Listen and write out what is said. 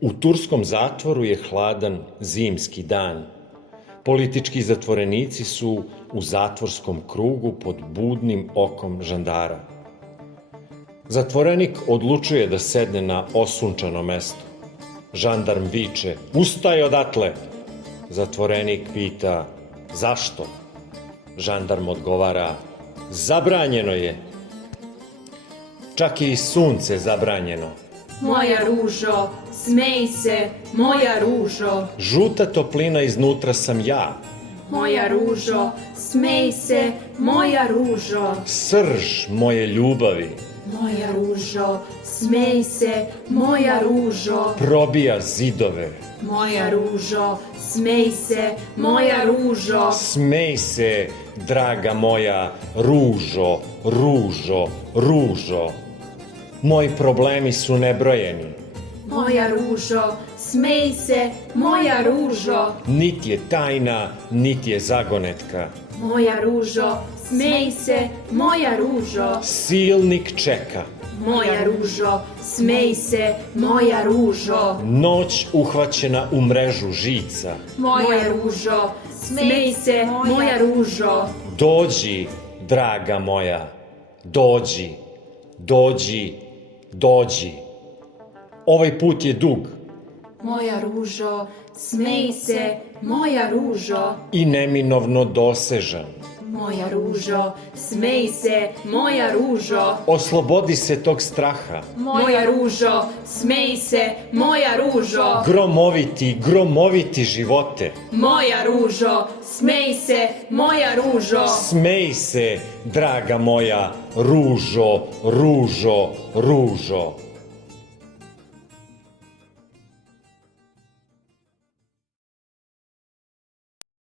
U turskom zatvoru je hladan zimski dan. Politički zatvorenici su u zatvorskom krugu pod budnim okom žandara. Zatvorenik odlučuje da sedne na osunčano mesto. Žandarm viče: "Ustaj odatle!" Zatvorenik pita: "Zašto?" Žandarm odgovara: "Zabranjeno je." Čak je i sunce zabranjeno. Moja ružo, smej se, moja ružo. Žuta toplina iznutra sam ja. Moja ružo, smej se, moja ružo. Srž moje ljubavi Moja ružo, smej se, moja ružo. probija zidove. Moja ružo, smej se, moja ružo. Smej se, draga moja, ružo, ružo, ružo. Moji problemi su nebrojeni. Moja ružo, smej se, moja ružo. Niti je tajna, niti je zagonetka. Moja ružo, smej se, moja ružo. Silnik čeka. Moja ružo, smej se, moja ružo. Noć uhvaćena u mrežu žica. Moja ružo, smej se, moja ružo. Dođi, draga moja, dođi, dođi, dođi. Ovaj put je dug Moja ružo, smej se, moja ružo. i neminovno dosežan. Moja ružo, smej se, moja ružo. Oslobodi se tog straha. Moja ružo, smej se, moja ružo. Gromoviti, gromoviti živote. Moja ružo, smej se, moja ružo. Smej se, draga moja, ružo, ružo, ružo.